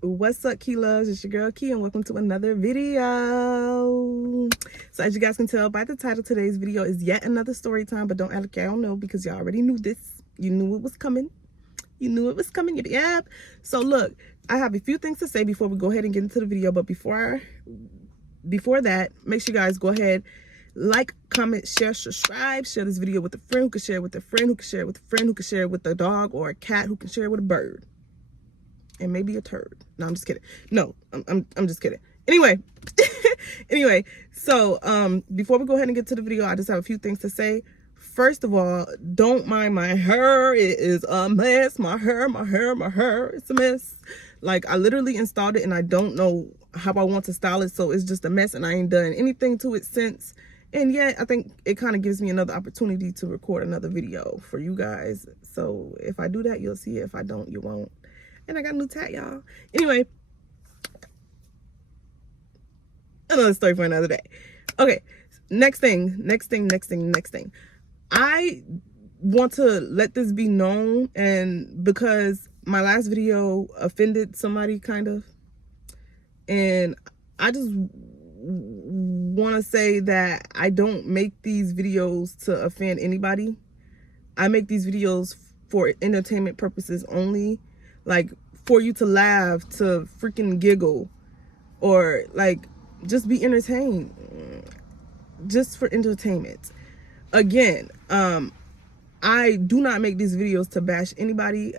What's up, Key Loves? It's your girl Key, and welcome to another video. So as you guys can tell by the title, today's video is yet another story time, but don't act like y'all don't know, because y'all already knew this. You knew it was coming. You knew it was coming. Yeah. So look, I have a few things to say before we go ahead and get into the video, but before that, make sure you guys go ahead, like, comment, share, subscribe, share this video with a friend who can share it with a friend who can share it with a friend who can share it with a dog or a cat who can share it with a bird. And maybe a turd. No, I'm just kidding. No, I'm just kidding. Anyway, so before we go ahead and get to the video, I just have a few things to say. First of all, don't mind my hair. It is a mess. My hair, it's a mess. Like, I literally installed it and I don't know how I want to style it, so it's just a mess and I ain't done anything to it since. And yet, I think it kind of gives me another opportunity to record another video for you guys. So if I do that, you'll see it. If I don't, you won't. And I got a new tat, y'all. Anyway, another story for another day. Okay, next thing. I want to let this be known, and because my last video offended somebody, kind of, and I just want to say that I don't make these videos to offend anybody. I make these videos for entertainment purposes only. Like, for you to laugh, to freaking giggle, or like just be entertained, just for entertainment. Again, I do not make these videos to bash anybody.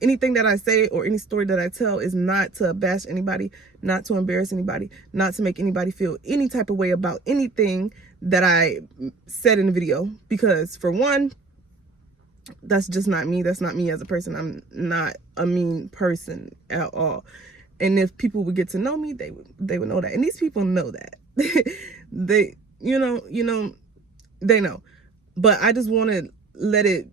Anything that I say or any story that I tell is not to bash anybody, not to embarrass anybody, not to make anybody feel any type of way about anything that I said in the video. Because for one, that's just not me. That's not me as a person. I'm not a mean person at all. And if people would get to know me, they would know that. And these people know that. They, you know, they know. But I just want to let it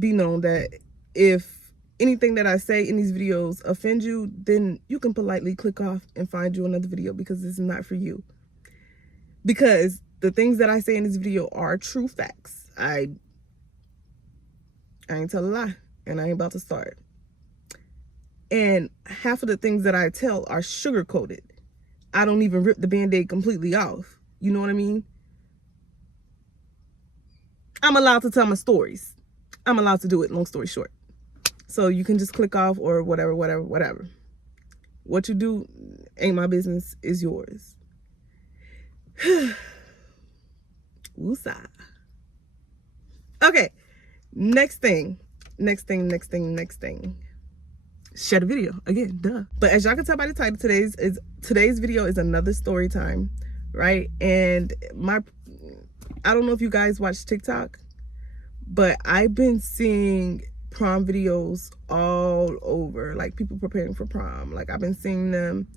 be known that if anything that I say in these videos offend you, then you can politely click off and find you another video, because this is not for you. Because the things that I say in this video are true facts. I ain't tell a lie, and I ain't about to start. And half of the things that I tell are sugar-coated. I don't even rip the Band-Aid completely off. You know what I mean? I'm allowed to tell my stories. I'm allowed to do it, long story short. So you can just click off or whatever. What you do ain't my business, is yours. Woosah. Okay. Next thing. Share the video again, duh. But as y'all can tell by the title, today's video is another story time, right? And I don't know if you guys watch TikTok, but I've been seeing prom videos all over, like people preparing for prom. Like, I've been seeing them.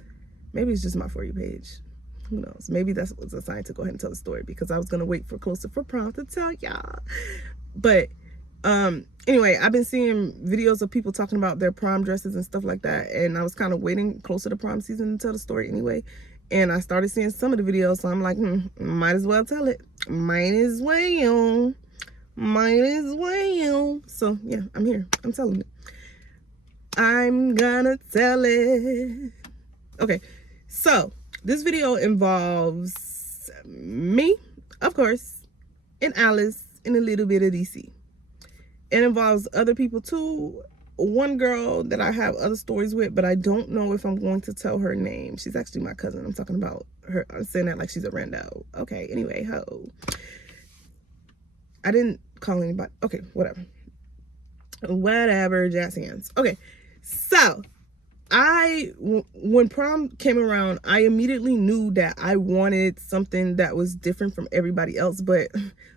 Maybe it's just my For You page. Who knows? Maybe that's what's a sign to go ahead and tell the story, because I was gonna wait for closer for prom to tell y'all. But anyway, I've been seeing videos of people talking about their prom dresses and stuff like that, and I was kind of waiting closer to prom season to tell the story anyway. And I started seeing some of the videos, so I'm like, might as well tell it. Might as well. So yeah, I'm here. I'm telling it. I'm gonna tell it. Okay, so this video involves me, of course, and Alice, and a little bit of DC. It involves other people too. One girl that I have other stories with, but I don't know if I'm going to tell her name. She's actually my cousin. I'm talking about her. I'm saying that like she's a rando. Okay, anyway, ho. I didn't call anybody. Okay, whatever, jazz hands. Okay, so when prom came around, I immediately knew that I wanted something that was different from everybody else. But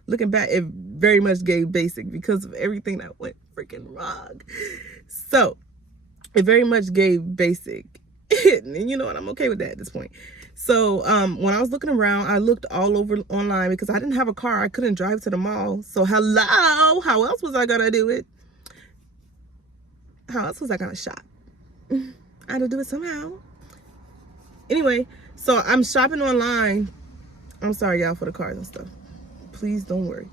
looking back, it very much gave basic because of everything that went freaking wrong. So it very much gave basic. And you know what? I'm okay with that at this point. So when I was looking around, I looked all over online because I didn't have a car. I couldn't drive to the mall. So hello, how else was I gonna do it? How else was I gonna shop? I had to do it somehow. Anyway, so I'm shopping online. I'm sorry, y'all, for the cars and stuff. Please don't worry.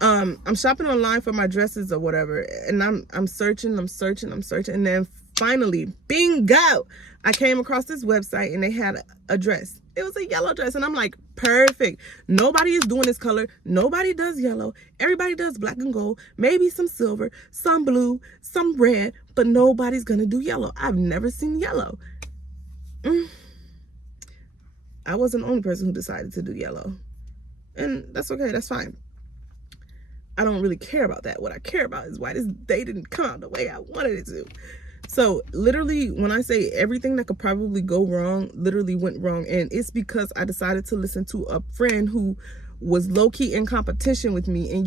I'm shopping online for my dresses or whatever, and I'm searching, and then finally, bingo, I came across this website and they had a dress. It was a yellow dress, and I'm like, perfect. Nobody is doing this color. Nobody does yellow. Everybody does black and gold, maybe some silver, some blue, some red, but nobody's gonna do yellow. I've never seen yellow. I wasn't the only person who decided to do yellow, and that's okay. That's fine. I don't really care about that. What I care about is why this day didn't come out the way I wanted it to. So literally, when I say everything that could probably go wrong literally went wrong, and it's because I decided to listen to a friend who was low-key in competition with me, and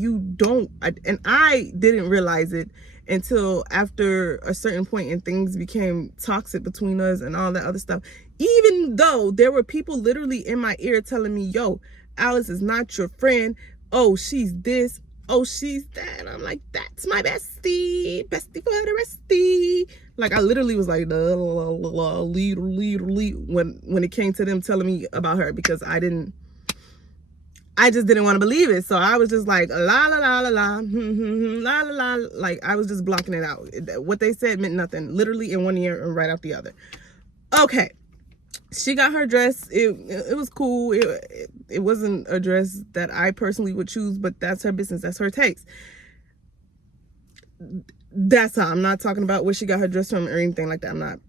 I didn't realize it until after a certain point and things became toxic between us and all that other stuff. Even though there were people literally in my ear telling me, yo, Alice is not your friend. Oh, she's this. Oh, she's that. And I'm like, that's my bestie for the restie. Like, I literally was like, lead when it came to them telling me about her, because I just didn't want to believe it. So I was just like, la la la la la, la la la. Like, I was just blocking it out. What they said meant nothing, literally in one ear and right out the other. Okay. She got her dress. It was cool. It wasn't a dress that I personally would choose, but that's her business. That's her taste. That's how. I'm not talking about where she got her dress from or anything like that. I'm not,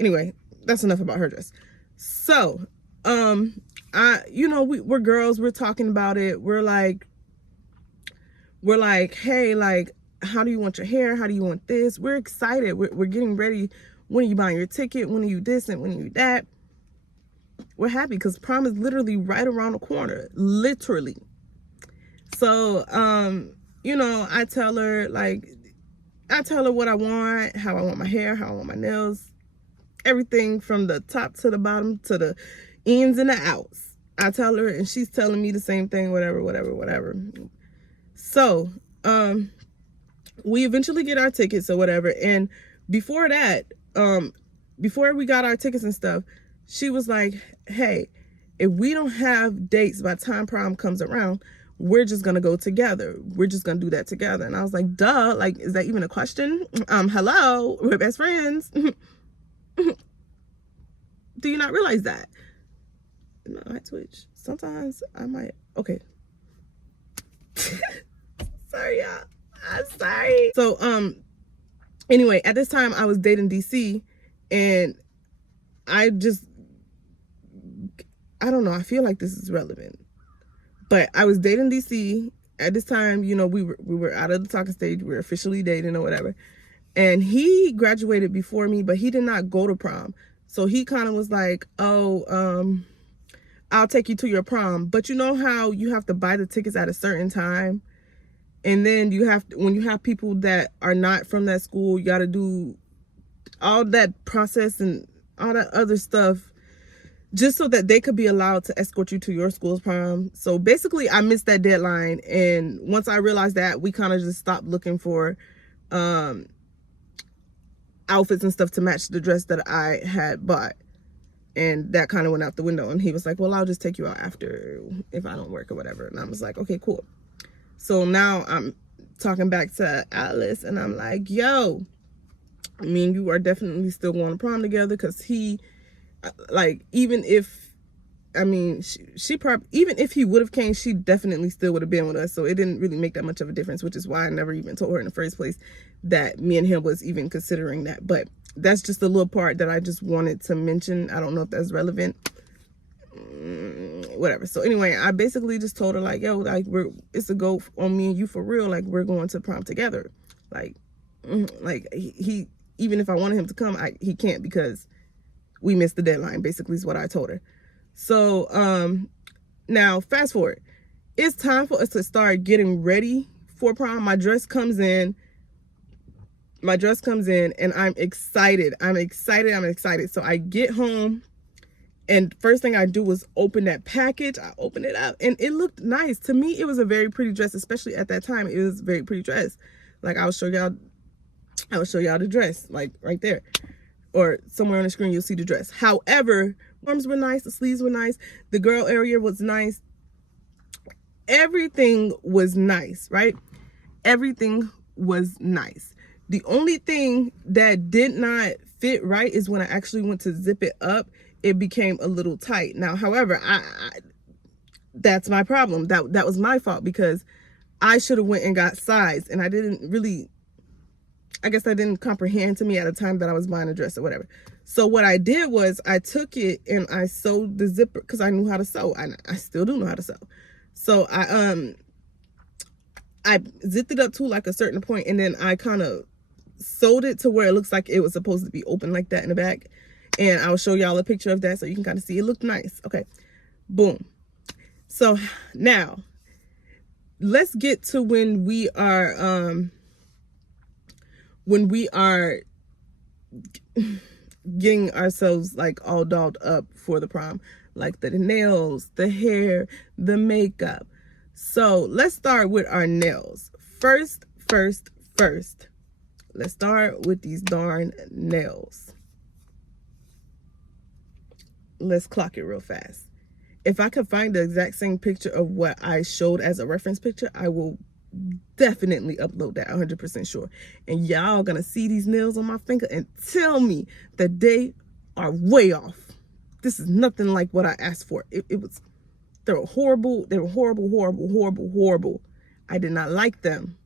anyway, that's enough about her dress. So, we're girls, we're talking about it. We're like, hey, like, how do you want your hair? How do you want this? We're excited. We're getting ready. When are you buying your ticket? When are you this and when are you that? We're happy because prom is literally right around the corner, literally. So, I tell her what I want, how I want my hair, how I want my nails, everything from the top to the bottom to the ins and the outs. I tell her, and she's telling me the same thing, whatever. So, we eventually get our tickets or whatever. And before that, before we got our tickets and stuff, she was like, hey, if we don't have dates by the time prom comes around, we're just gonna go together. We're just gonna do that together. And I was like, duh, like, is that even a question? Hello, we're best friends. Do you not realize that? No, I twitch. Sometimes I might, okay. Sorry, y'all. I'm sorry. So, anyway, at this time I was dating DC, and I don't know, I feel like this is relevant, but I was dating DC at this time. We were out of the talking stage, we were officially dating or whatever, and he graduated before me, but he did not go to prom. So he kind of was like, oh, I'll take you to your prom, but you know how you have to buy the tickets at a certain time? And then when you have people that are not from that school, you got to do all that process and all that other stuff just so that they could be allowed to escort you to your school's prom. So basically, I missed that deadline. And once I realized that, we kind of just stopped looking for outfits and stuff to match the dress that I had bought. And that kind of went out the window. And he was like, well, I'll just take you out after if I don't work or whatever. And I was like, okay, cool. So now I'm talking back to Alice, and I'm like, yo, I mean, you are definitely still going to prom together, because he, like, even if he would have came, she definitely still would have been with us. So it didn't really make that much of a difference, which is why I never even told her in the first place that me and him was even considering that. But that's just a little part that I just wanted to mention. I don't know if that's relevant. Whatever. So anyway, I basically just told her, like, yo, like, it's a go on me and you for real. Like, we're going to prom together. Like he even if I wanted him to come, he can't, because we missed the deadline, basically, is what I told her. So now fast forward, it's time for us to start getting ready for prom. My dress comes in, and I'm excited. So I get home, and first thing I do was open that package. I open it up, and it looked nice. To me, it was a very pretty dress, especially at that time. It was a very pretty dress. Like, I will show y'all the dress, like, right there. Or somewhere on the screen, you'll see the dress. However, arms were nice, the sleeves were nice, the girl area was nice. Everything was nice, right? Everything was nice. The only thing that did not fit right is when I actually went to zip it up, it became a little tight. Now, however, that's my problem. That was my fault, because I should have went and got size, and I didn't really, I guess I didn't comprehend to me at the time that I was buying a dress or whatever. So what I did was I took it and I sewed the zipper, because I knew how to sew. I still do know how to sew. So I zipped it up to like a certain point, and then I kind of sewed it to where it looks like it was supposed to be open like that in the back. And I'll show y'all a picture of that so you can kind of see. It looked nice. Okay, boom. So now let's get to when we are getting ourselves like all dolled up for the prom, like the nails, the hair, the makeup. So let's start with our nails. First, let's start with these darn nails. Let's clock it real fast. If I could find the exact same picture of what I showed as a reference picture, I will definitely upload that, 100% sure. And y'all gonna see these nails on my finger and tell me that they are way off. This is nothing like what I asked for. They were horrible. They were horrible. I did not like them.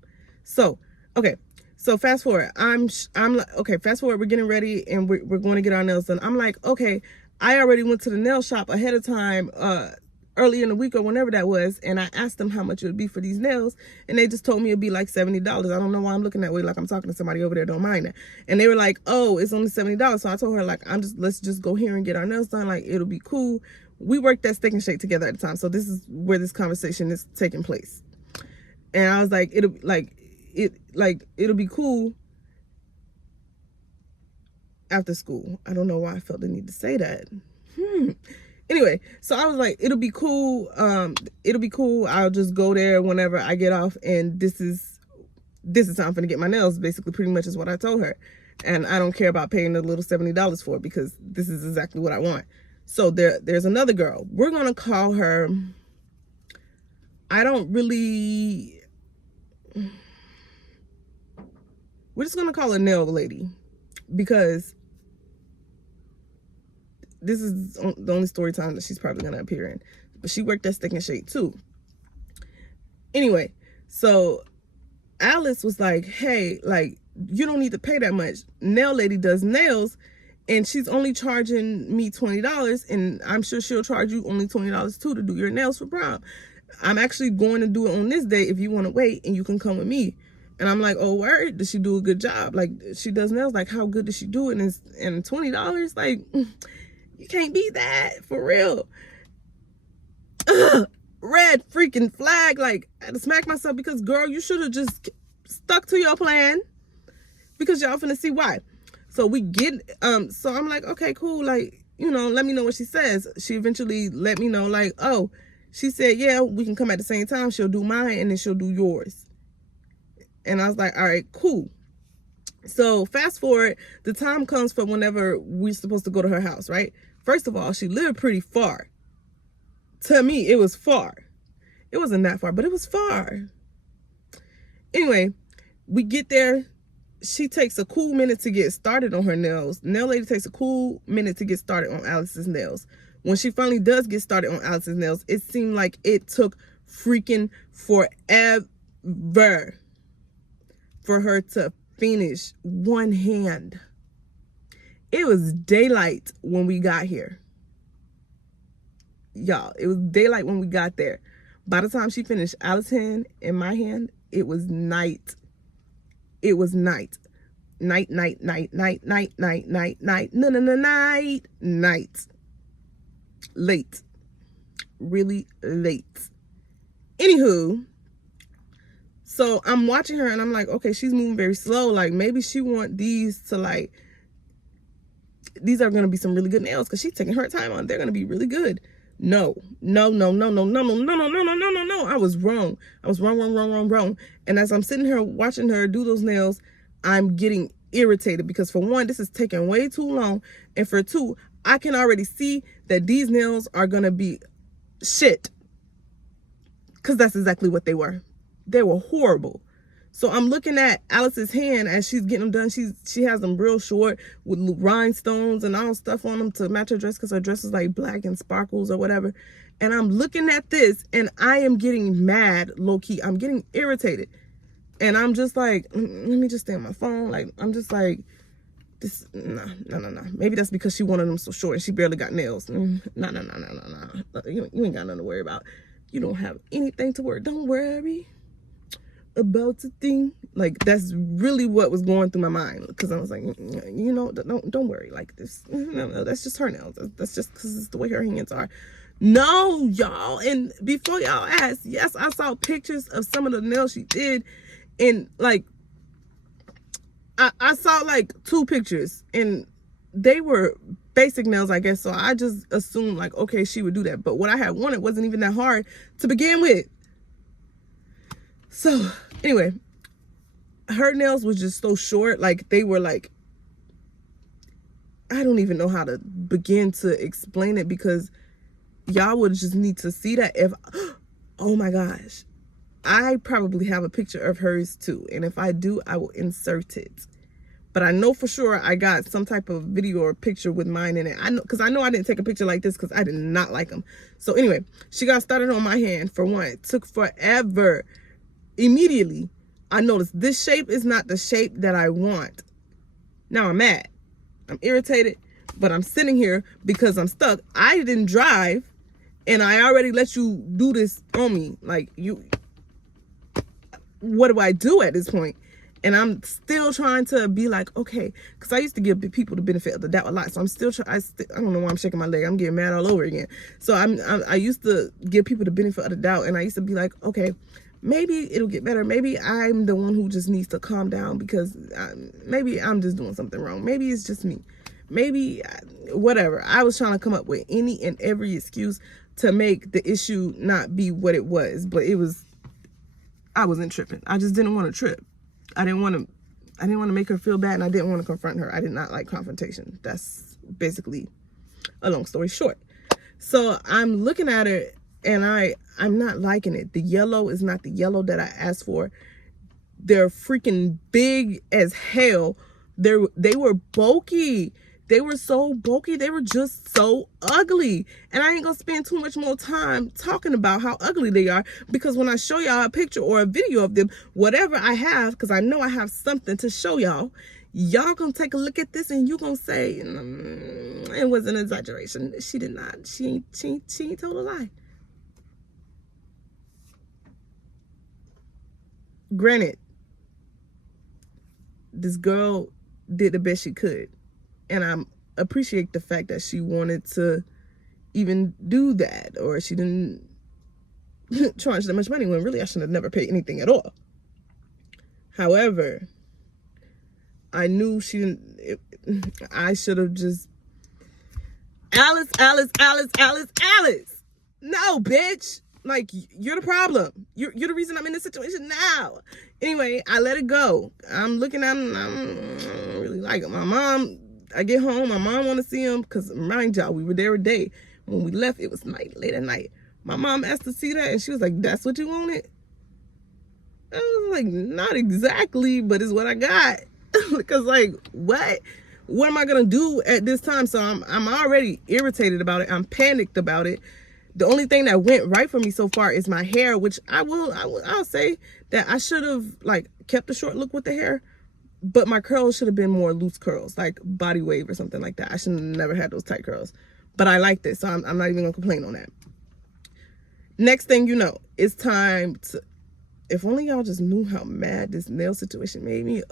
So, okay. So fast forward. I'm like, okay, fast forward. We're getting ready and we're going to get our nails done. I'm like, okay, I already went to the nail shop ahead of time, early in the week or whenever that was, and I asked them how much it would be for these nails, and they just told me it'd be like $70. I don't know why I'm looking that way, like I'm talking to somebody over there, don't mind that. And they were like, oh, it's only $70. So I told her, like, let's just go here and get our nails done, like, it'll be cool. We worked at Steak and Shake together at the time, so this is where this conversation is taking place. And I was like, it'll be cool after school. I don't know why I felt the need to say that. Anyway, so I was like, it'll be cool. I'll just go there whenever I get off, and this is how I'm gonna get my nails, basically, pretty much is what I told her. And I don't care about paying the little $70 for it, because this is exactly what I want. So there's another girl. We're gonna call her, we're just gonna call her Nail Lady, because this is the only story time that she's probably gonna appear in. But she worked at Steak and Shake too. Anyway, so Alice was like, hey, like, you don't need to pay that much. Nail Lady does nails, and she's only charging me $20, and I'm sure she'll charge you only $20 too to do your nails for prom. I'm actually going to do it on this day if you want to wait, and you can come with me. And I'm like, oh, word, does she do a good job? Like, she does nails, like, how good does she do it? And $20, like, you can't beat that, for real. Red freaking flag. Like, I had to smack myself, because, girl, you should have just stuck to your plan, because y'all finna see why. So we get, so I'm like, okay, cool. Like, you know, let me know what she says. She eventually let me know, like, oh, she said, yeah, we can come at the same time. She'll do mine, and then she'll do yours. And I was like, all right, cool. So fast forward, the time comes for whenever we're supposed to go to her house, right? First of all, she lived pretty far. To me, it was far. It wasn't that far, but it was far. Anyway, we get there. She takes a cool minute to get started on her nails. Nail Lady takes a cool minute to get started on Alice's nails. When she finally does get started on Alice's nails, it seemed like it took freaking forever for her to finish one hand. It was daylight when we got here. Y'all, it was daylight when we got there. By the time she finished Alice's hand and my hand, it was night. It was night. Night. Late. Really late. Anywho, so I'm watching her and I'm like, okay, she's moving very slow. Like, maybe she want these to, like, these are going to be some really good nails, because she's taking her time on. They're going to be really good. No. I was wrong. I was wrong. And as I'm sitting here watching her do those nails, I'm getting irritated, because for one, this is taking way too long. And for two, I can already see that these nails are going to be shit. Because that's exactly what they were. They were horrible. So I'm looking at Alice's hand as she's getting them done. She has them real short with rhinestones and all stuff on them to match her dress, because her dress is like black and sparkles or whatever. And I'm looking at this and I am getting mad, low key. I'm getting irritated. And I'm just like, let me just stay on my phone. Like, I'm just like, this, no. Maybe that's because she wanted them so short and she barely got nails. No. You ain't got nothing to worry about. You don't have anything to worry. Don't worry about a thing. Like, that's really what was going through my mind, because I was like, you know, don't worry. Like, this, no, that's just her nails. That's just because it's the way her hands are. No, y'all. And before y'all ask, yes, I saw pictures of some of the nails she did, and like, I saw like 2 pictures and they were basic nails, I guess. So I just assumed like, okay, she would do that. But what I had wanted wasn't even that hard to begin with. So anyway, her nails was just so short. Like, they were like, I don't even know how to begin to explain it, because y'all would just need to see that. If, oh my gosh, I probably have a picture of hers too. And if I do, I will insert it. But I know for sure I got some type of video or picture with mine in it. I know, because I know I didn't take a picture like this because I did not like them. So anyway, she got started on my hand. For one, it took forever. Immediately, I noticed this shape is not the shape that I want. Now I'm mad. I'm irritated, but I'm sitting here because I'm stuck. I didn't drive, and I already let you do this on me. Like, you, what do I do at this point? And I'm still trying to be like, okay, because I used to give people the benefit of the doubt a lot. So I'm still trying. I don't know why I'm shaking my leg. I'm getting mad all over again. So I used to give people the benefit of the doubt, and I used to be like, okay, maybe it'll get better. Maybe I'm the one who just needs to calm down, because maybe I'm just doing something wrong. Maybe it's just me. Maybe whatever. I was trying to come up with any and every excuse to make the issue not be what it was, but I wasn't tripping. I just didn't want to trip. I didn't want to make her feel bad, and I didn't want to confront her. I did not like confrontation. That's basically a long story short. So I'm looking at it, and I'm not liking it. The yellow is not the yellow that I asked for. They're freaking big as hell. They were bulky. They were so bulky. They were just so ugly. And I ain't gonna spend too much more time talking about how ugly they are, because when I show y'all a picture or a video of them, whatever I have, because I know I have something to show y'all, y'all gonna take a look at this and you gonna say, it was an exaggeration. She did not. She ain't told a lie. Granted, this girl did the best she could. And I appreciate the fact that she wanted to even do that, or she didn't charge that much money, when really I should have never paid anything at all. However, I knew she didn't, I should have just, Alice. No, bitch. Like, you're the problem. You're the reason I'm in this situation now. Anyway, I let it go. I'm looking at him, I don't really like it. My mom, I get home, my mom want to see him, because mind y'all, we were there a day. When we left, it was late at night. My mom asked to see that, and she was like, that's what you wanted? I was like, not exactly, but it's what I got. Because like, what am I gonna do at this time? So I'm already irritated about it. I'm panicked about it. The only thing that went right for me so far is my hair, which I'll say that I should have like kept the short look with the hair, but my curls should have been more loose curls, like body wave or something like that. I should have never had those tight curls, but I like this, so I'm not even gonna complain on that. Next thing you know, it's time to, if only y'all just knew how mad this nail situation made me.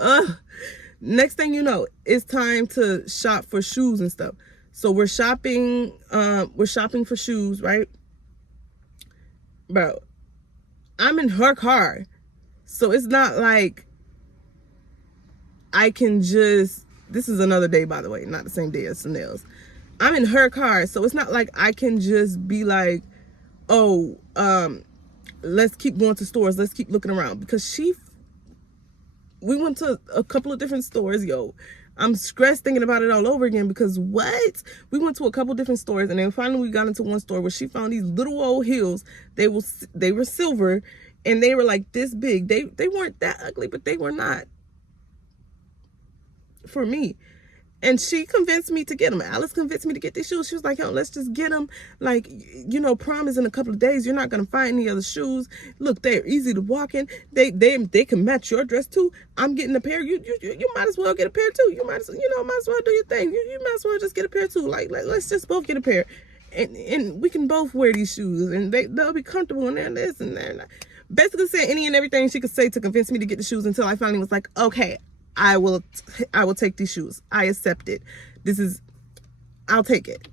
Next thing you know, it's time to shop for shoes and stuff. So we're shopping for shoes, right? Bro, I'm in her car. So it's not like I can just, this is another day, by the way, not the same day as the nails. I'm in her car, so it's not like I can just be like, oh, let's keep going to stores, let's keep looking around, because we went to a couple of different stores, yo. I'm stressed thinking about it all over again, because what? We went to a couple different stores, and then finally we got into one store where she found these little old heels. They were silver, and they were like this big. They weren't that ugly, but they were not for me. And she convinced me to get them. Alice convinced me to get these shoes. She was like, yo, let's just get them. Like, you know, prom is in a couple of days. You're not going to find any other shoes. Look, they're easy to walk in. They can match your dress too. I'm getting a pair. You might as well get a pair too. You might as well do your thing. You might as well just get a pair too. Like let's just both get a pair. And we can both wear these shoes. And they'll be comfortable. And they're this and they're basically saying any and everything she could say to convince me to get the shoes, until I finally was like, okay, I will take these shoes. I accept it. I'll take it.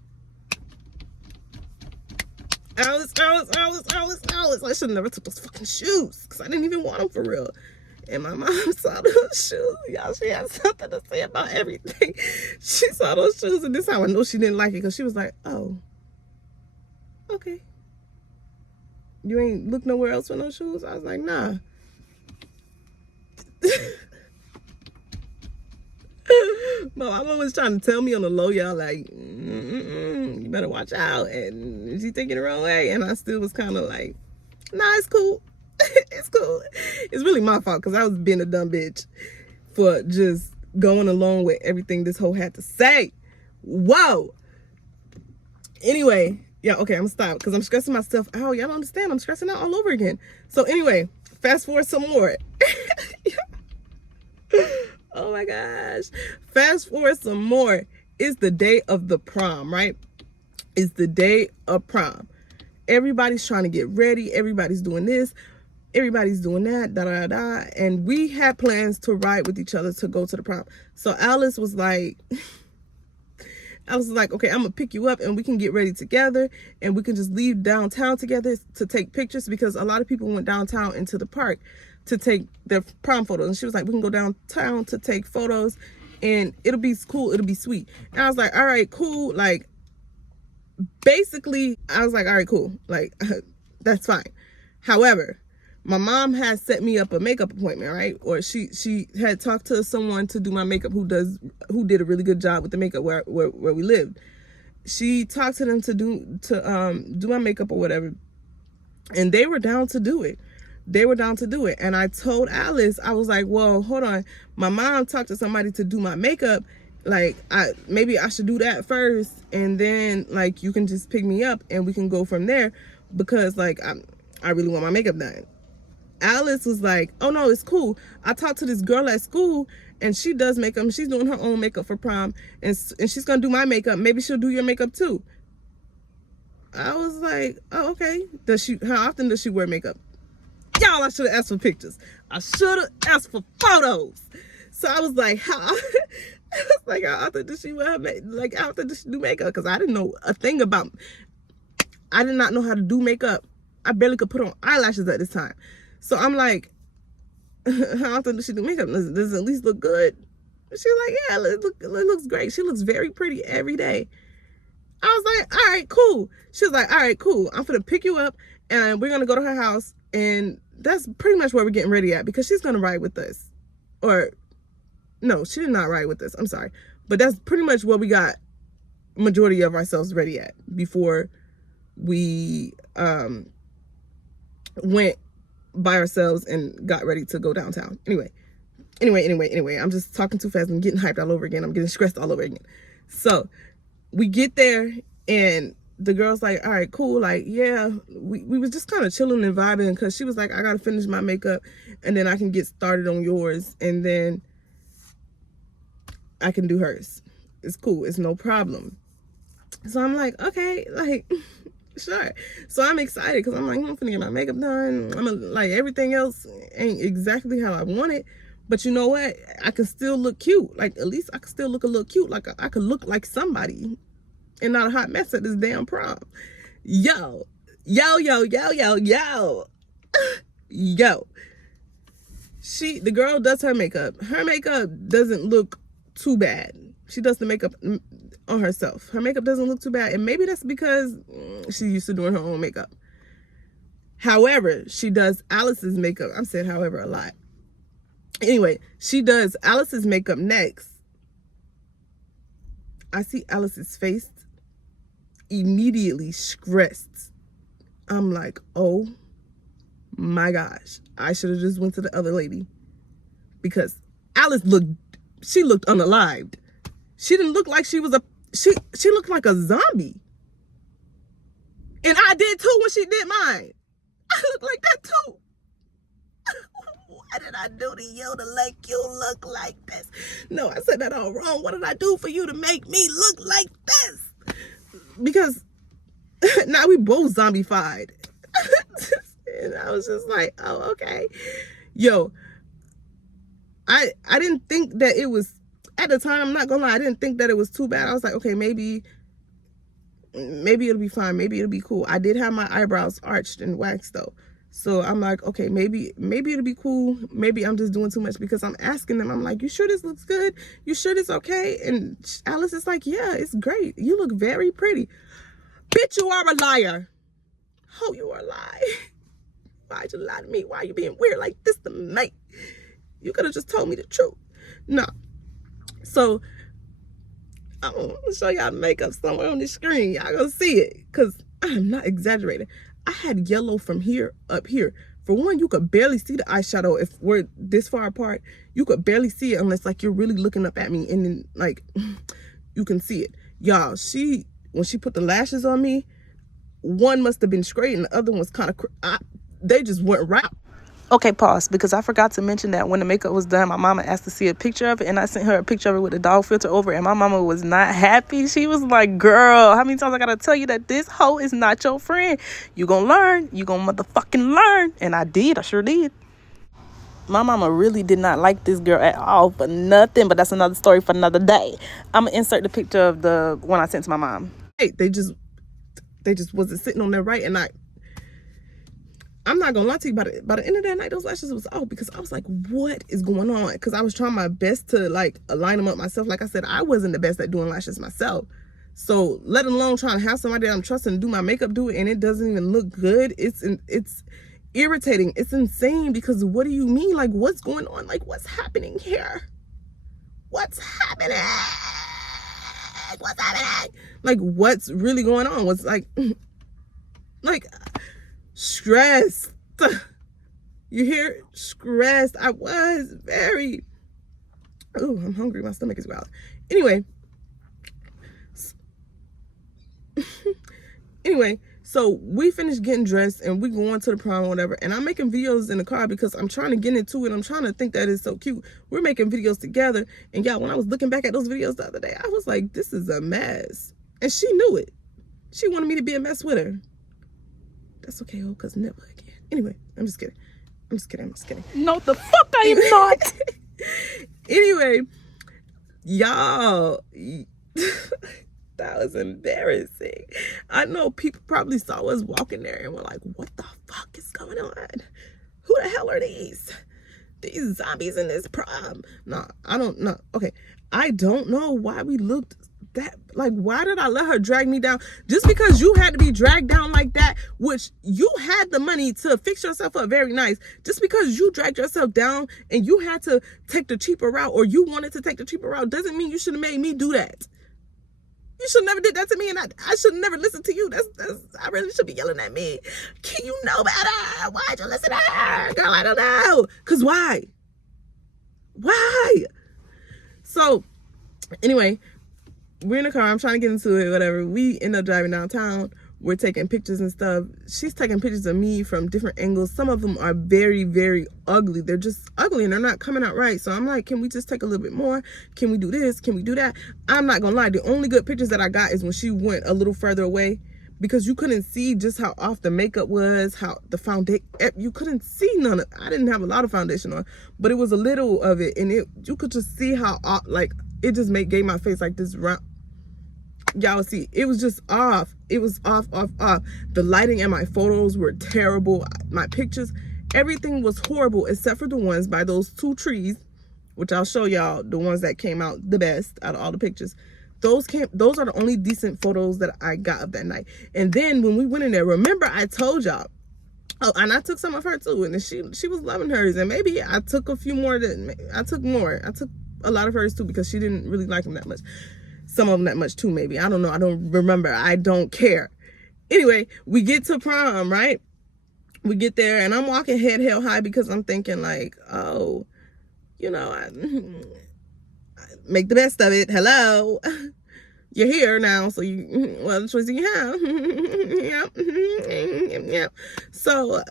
Alice. I should have never took those fucking shoes, because I didn't even want them for real. And my mom saw those shoes. Y'all, she had something to say about everything. She saw those shoes, and this is how I know she didn't like it, because she was like, oh, okay. You ain't look nowhere else for no shoes? I was like, nah. My mama was trying to tell me on the low, y'all, like, you better watch out, and she taking it the wrong way. And I still was kind of like, nah, it's cool. It's cool. It's really my fault, because I was being a dumb bitch for just going along with everything this hoe had to say. Whoa. Anyway, yeah, okay, I'm gonna stop, because I'm stressing myself out. Y'all don't understand. I'm stressing out all over again. So anyway, fast forward some more. Oh my gosh. Fast forward some more. It's the day of the prom, right? It's the day of prom. Everybody's trying to get ready. Everybody's doing this. Everybody's doing that. Da da da. And we had plans to ride with each other to go to the prom. So Alice was like, okay, I'm gonna pick you up and we can get ready together and we can just leave downtown together to take pictures, because a lot of people went downtown into the park to take their prom photos. And she was like, we can go downtown to take photos and it'll be cool, it'll be sweet. And I was like, all right, cool. Like, basically, I was like, all right, cool. Like, that's fine. However, my mom had set me up a makeup appointment, right? Or she had talked to someone to do my makeup who did a really good job with the makeup where we lived. She talked to them to do my makeup or whatever. And they were down to do it. And I told Alice, I was like, well, hold on. My mom talked to somebody to do my makeup. Like, maybe I should do that first. And then, like, you can just pick me up and we can go from there. Because, like, I really want my makeup done. Alice was like, oh, no, it's cool. I talked to this girl at school and she does makeup. She's doing her own makeup for prom. And she's going to do my makeup. Maybe she'll do your makeup, too. I was like, oh, okay. How often does she wear makeup? Y'all, I should have asked for pictures. I should have asked for photos. So I was like, how? I was like, how often does she wear makeup? Like, how often does she do makeup? Because I didn't know a thing about. I did not know how to do makeup. I barely could put on eyelashes at this time. So I'm like, how often does she do makeup? Does it at least look good? She's like, yeah, it looks great. She looks very pretty every day. I was like, all right, cool. She was like, all right, cool. I'm gonna pick you up and we're gonna go to her house, and that's pretty much where we're getting ready at, because she's gonna ride with us. Or no, she did not ride with us. I'm sorry. But that's pretty much where we got majority of ourselves ready at before we went by ourselves and got ready to go downtown. Anyway, I'm just talking too fast. I'm getting hyped all over again. I'm getting stressed all over again. So we get there and the girl's like, all right, cool. Like, yeah, we was just kind of chilling and vibing, because she was like, I got to finish my makeup and then I can get started on yours and then I can do hers. It's cool. It's no problem. So I'm like, okay, like, sure. So I'm excited because I'm like, I'm finna get my makeup done. Like, everything else ain't exactly how I want it. But you know what? I can still look cute. Like, at least I can still look a little cute. Like, I could look like somebody and not a hot mess at this damn prom. Yo. Yo. The girl does her makeup. Her makeup doesn't look too bad. She does the makeup on herself. Her makeup doesn't look too bad. And maybe that's because she's used to doing her own makeup. However, she does Alice's makeup. I've said however a lot. Anyway, she does Alice's makeup next. I see Alice's face immediately stressed. I'm like, oh My gosh, I should have just went to the other lady, because Alice looked unalived. She didn't look like she was she looked like a zombie. And I did too when she did mine. I look like that too. What did I do to you to make you look like this? No, I said that all wrong. What did I do for you to make me look like this? Because now we both zombified. And I was just like, oh, okay. Yo, I didn't think that it was, at the time, I'm not gonna lie, I didn't think that it was too bad. I was like, okay, maybe it'll be fine. Maybe it'll be cool. I did have my eyebrows arched and waxed though. So I'm like, okay, maybe it'll be cool. Maybe I'm just doing too much, because I'm asking them, I'm like, you sure this looks good? You sure this okay? And Alice is like, yeah, it's great. You look very pretty. Bitch, you are a liar. Oh, you are a lie. Why'd you lie to me? Why are you being weird like this to me? You could have just told me the truth. No. So I'm gonna show y'all the makeup somewhere on the screen. Y'all gonna see it, because I'm not exaggerating. I had yellow from here up here. For one, you could barely see the eyeshadow if we're this far apart. You could barely see it unless like you're really looking up at me, and then like you can see it. Y'all, when she put the lashes on me, one must have been straight and the other one's kind of, they just went right. Okay, pause, because I forgot to mention that when the makeup was done, my mama asked to see a picture of it, and I sent her a picture of it with a dog filter over it, and my mama was not happy. She was like, girl, how many times I gotta tell you that this hoe is not your friend? You gonna learn. You gonna motherfucking learn. And I did. I sure did. My mama really did not like this girl at all for nothing, but that's another story for another day. I'm gonna insert the picture of the one I sent to my mom. Hey, they just wasn't sitting on there right, and I'm not gonna lie to you, by the end of that night, those lashes was off, because I was like, what is going on? Because I was trying my best to like align them up myself. Like I said, I wasn't the best at doing lashes myself. So let alone trying to have somebody that I'm trusting to do my makeup, do it, and it doesn't even look good. It's irritating. It's insane, because what do you mean? Like, what's going on? Like, what's happening here? What's happening? What's happening? Like, what's really going on? What's like stressed. You hear? Stressed. I was very, oh, I'm hungry. My stomach is growling. Anyway, so we finished getting dressed and we going to the prom or whatever, and I'm making videos in the car because I'm trying to get into it. I'm trying to think that it's so cute. We're making videos together, and yeah, when I was looking back at those videos the other day, I was like, this is a mess. And she knew it. She wanted me to be a mess with her. That's okay, because never again. Anyway, I'm just kidding. No, the fuck I am not. Anyway, y'all, that was embarrassing. I know people probably saw us walking there and were like, what the fuck is going on? Who the hell are these zombies in this prom? No, I don't know. Okay, I don't know why we looked that, like, why did I let her drag me down? Just because you had to be dragged down like that, which you had the money to fix yourself up very nice, just because you dragged yourself down and you had to take the cheaper route, or you wanted to take the cheaper route, doesn't mean you should have made me do that. You should never did that to me, and I should never listen to you. I really should be yelling at me. Can you know better? Why'd you listen to her? Girl, I don't know. Cause why? So anyway, we're in the car. I'm trying to get into it, whatever. We end up driving downtown. We're taking pictures and stuff. She's taking pictures of me from different angles. Some of them are very, very ugly. They're just ugly and they're not coming out right. So I'm like, can we just take a little bit more? Can we do this? Can we do that? I'm not gonna lie. The only good pictures that I got is when she went a little further away, because you couldn't see just how off the makeup was, how the foundation, you couldn't see none of, I didn't have a lot of foundation on, but it was a little of it. And you could just see how off, like, it just gave my face like this round. Y'all see, it was just off. It was off. The lighting in my photos were terrible. My pictures, everything was horrible except for the ones by those two trees, which I'll show y'all, the ones that came out the best out of all the pictures. Those are the only decent photos that I got of that night. And then when we went in there, remember I told y'all, oh, and I took some of her too, and she was loving hers, and maybe I took a few more I took a lot of hers too, because she didn't really like them that much. Some of them that much too, maybe. I don't know. I don't remember. I don't care. Anyway, we get to prom, right? We get there and I'm walking head held high because I'm thinking like, oh, you know, I make the best of it. Hello. You're here now, so you, what other choice do you have? Yeah. So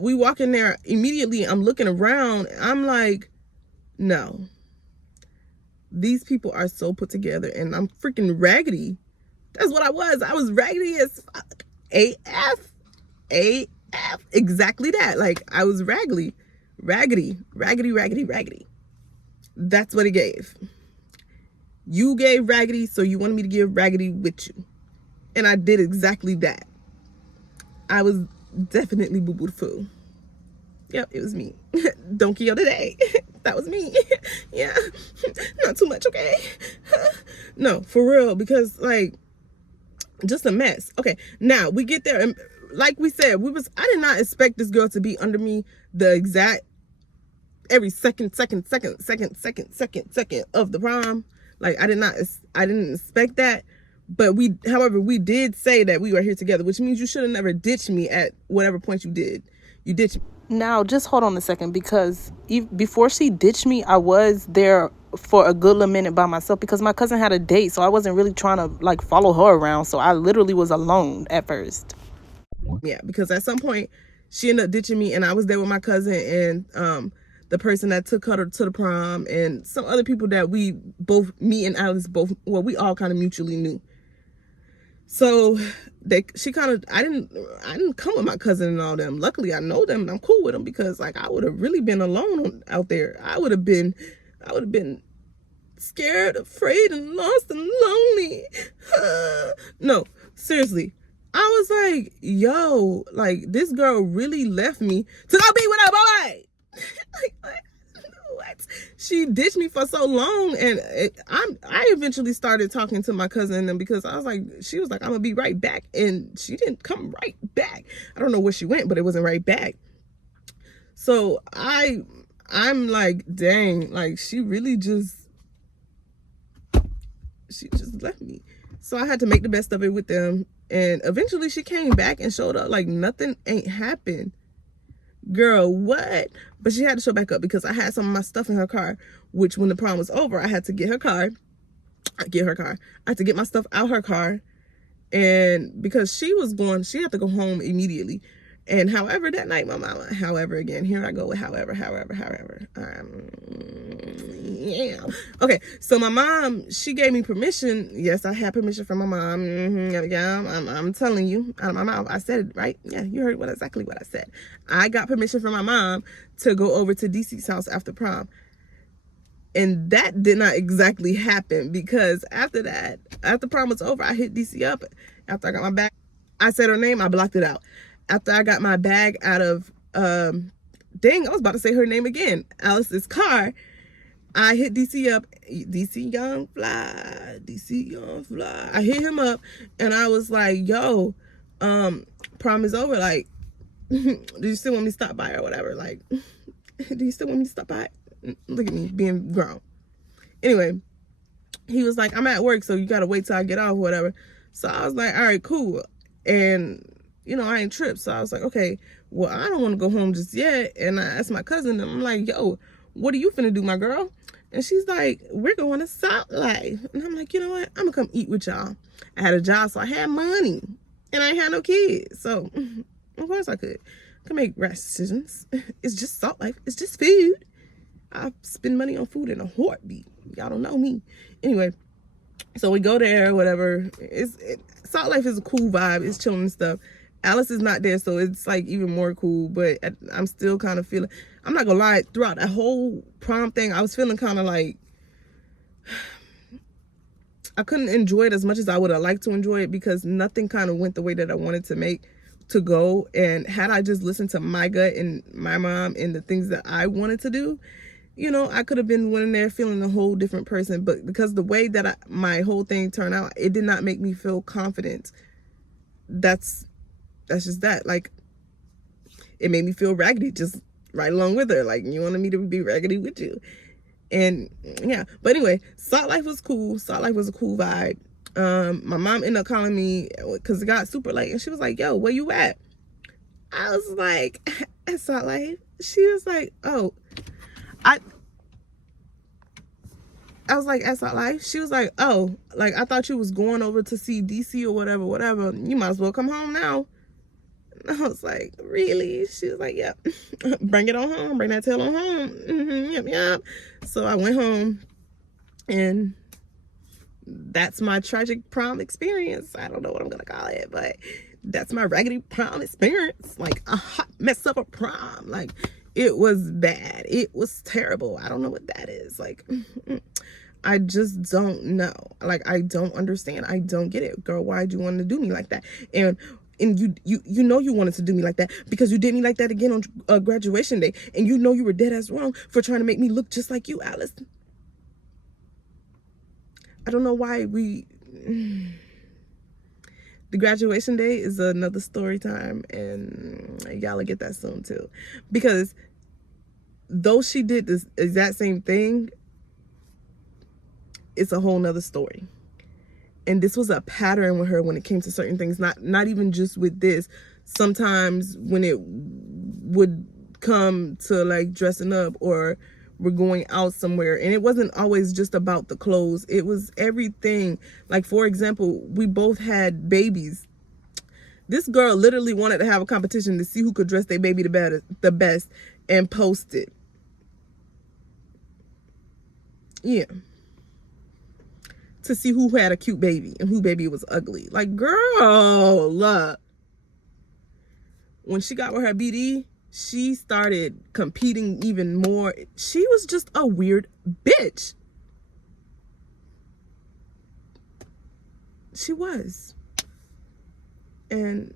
we walk in there immediately. I'm looking around. I'm like, no, these people are so put together, and I'm freaking raggedy. That's what I was. I was raggedy as fuck. AF. Exactly that. Like, I was raggedy. That's what it gave. You gave raggedy, so you wanted me to give raggedy with you. And I did exactly that. I was definitely boo-boo the fool. Yep, it was me. Don't kill today. That was me. Yeah. Not too much, okay? No, for real, because like, just a mess. Okay, now we get there and like we said, I did not expect this girl to be under me the exact every second of the prom. Like, I didn't expect that. But however, we did say that we were here together, which means you should have never ditched me at whatever point you did. You ditched me. Now, just hold on a second, because before she ditched me, I was there for a good little minute by myself because my cousin had a date, so I wasn't really trying to like follow her around. So I literally was alone at first. Yeah, because at some point she ended up ditching me, and I was there with my cousin and the person that took her to the prom, and some other people that me and Alice we all kind of mutually knew. So I didn't come with my cousin and all them. Luckily, I know them and I'm cool with them, because like, I would have really been alone out there. I would have been scared, afraid, and lost and lonely. No, seriously. I was like, yo, like, this girl really left me to go be with her boy. Like, what? She ditched me for so long, and I eventually started talking to my cousin and them, because I was like, she was like, I'm gonna be right back, and she didn't come right back. I don't know where she went, but it wasn't right back. So I'm like, dang, like, she just left me. So I had to make the best of it with them, and eventually she came back and showed up like nothing ain't happened. Girl, what? But she had to show back up because I had some of my stuff in her car, which when the prom was over, I had to get her car. I had to get my stuff out her car. And because she had to go home immediately. And however, that night, my mama, again, here I go with however. Yeah. Okay, so my mom, she gave me permission. Yes, I had permission from my mom. Yeah, I'm telling you, out of my mouth. I said it, right? Yeah, you heard exactly what I said. I got permission from my mom to go over to DC's house after prom. And that did not exactly happen, because after prom was over, I hit DC up. After I got my bag, I said her name, I blocked it out. After I got my bag out of, dang, I was about to say her name again, Alice's car, I hit DC up, DC Young Fly. I hit him up, and I was like, yo, prom is over. Like, do you still want me to stop by or whatever? Like, do you still want me to stop by? Look at me being grown. Anyway, he was like, I'm at work, so you gotta wait till I get off or whatever. So I was like, all right, cool. And you know, I ain't tripped. So I was like, okay, well, I don't want to go home just yet. And I asked my cousin, and I'm like, yo, what are you finna do, my girl? And she's like, we're going to Salt Life. And I'm like, you know what? I'm gonna come eat with y'all. I had a job, so I had money, and I ain't had no kids. So of course I could make rash decisions. It's just Salt Life. It's just food. I spend money on food in a heartbeat. Y'all don't know me. Anyway, so we go there, whatever. Salt Life is a cool vibe. It's chilling and stuff. Alice is not there, so it's like even more cool, but I'm still kind of feeling, I'm not gonna lie, throughout that whole prom thing, I was feeling kind of like I couldn't enjoy it as much as I would have liked to enjoy it, because nothing kind of went the way that I wanted to go. And had I just listened to my gut and my mom and the things that I wanted to do, you know, I could have been went in there feeling a whole different person. But because the way that my whole thing turned out, it did not make me feel confident. That's just that. Like, it made me feel raggedy just right along with her. Like, you wanted me to be raggedy with you. And yeah, but anyway, Salt Life was cool. Salt Life was a cool vibe. My mom ended up calling me because it got super late, and she was like, yo, where you at? I was like, at Salt Life. She was like, oh, I was like, at Salt Life. She was like, oh, like, I thought you was going over to see DC or whatever. You might as well come home now. And I was like, really? She was like, yep. Bring it on home. Bring that tail on home. Yep. So I went home, and that's my tragic prom experience. I don't know what I'm gonna call it, but that's my raggedy prom experience. Like a hot mess of a prom. Like, it was bad. It was terrible. I don't know what that is. Like, I just don't know. Like, I don't understand. I don't get it. Girl, why'd you want to do me like that? And you know you wanted to do me like that because you did me like that again on graduation day, and you know you were dead ass wrong for trying to make me look just like you, Alice. I don't know why the graduation day is another story time, and y'all will get that soon too, because though she did this exact same thing, it's a whole nother story. And this was a pattern with her when it came to certain things, not even just with this. Sometimes when it would come to like dressing up, or we're going out somewhere, and it wasn't always just about the clothes, it was everything. Like, for example, we both had babies. This girl literally wanted to have a competition to see who could dress their baby the best and post it. Yeah. To see who had a cute baby and who baby was ugly. Like, girl, look. When she got with her BD, she started competing even more. She was just a weird bitch. She was. And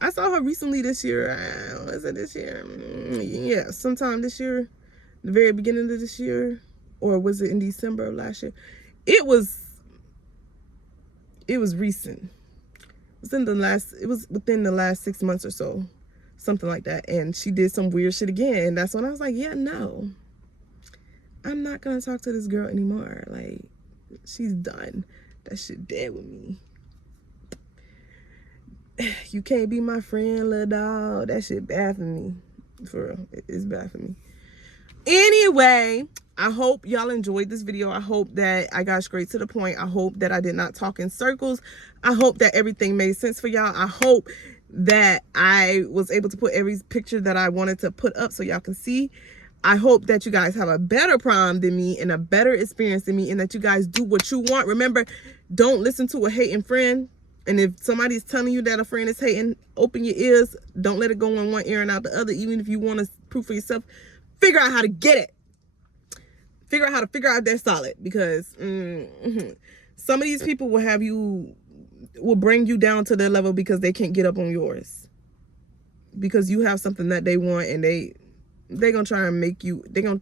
I saw her recently this year. Was it this year? Yeah, sometime this year. The very beginning of this year. Or was it in December of last year? It was recent. It was within the last 6 months or so. Something like that. And she did some weird shit again. And that's when I was like, yeah, no. I'm not going to talk to this girl anymore. Like, she's done. That shit dead with me. You can't be my friend, little dog. That shit bad for me. For real. It's bad for me. Anyway, I hope y'all enjoyed this video. I hope that I got straight to the point. I hope that I did not talk in circles. I hope that everything made sense for y'all. I hope that I was able to put every picture that I wanted to put up so y'all can see. I hope that you guys have a better prom than me and a better experience than me, and that you guys do what you want. Remember, don't listen to a hating friend. And if somebody's telling you that a friend is hating, open your ears. Don't let it go in one ear and out the other. Even if you want to prove for yourself, figure out how to get it. Figure out how to figure out they're solid, because some of these people will bring you down to their level because they can't get up on yours, because you have something that they want, and they're gonna try and make you, they're gonna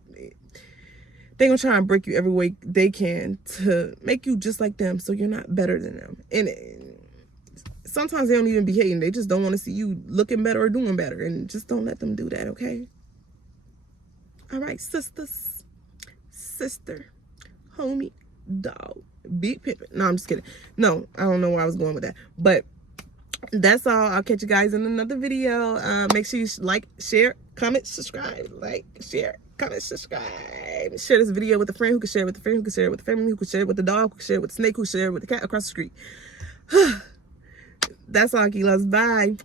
try and break you every way they can to make you just like them, so you're not better than them. And sometimes they don't even be hating, they just don't want to see you looking better or doing better, and just don't let them do that, okay? All right, sisters, sister, homie, dog, big pipper. No, I'm just kidding. No, I don't know where I was going with that. But that's all. I'll catch you guys in another video. Make sure you like, share, comment, subscribe. Like, share, comment, subscribe. Share this video with a friend who can share it with a friend who can share it with a family who can share it with the dog who can share it with the snake who can share it with the cat across the street. That's all, Keyyy loves. Bye.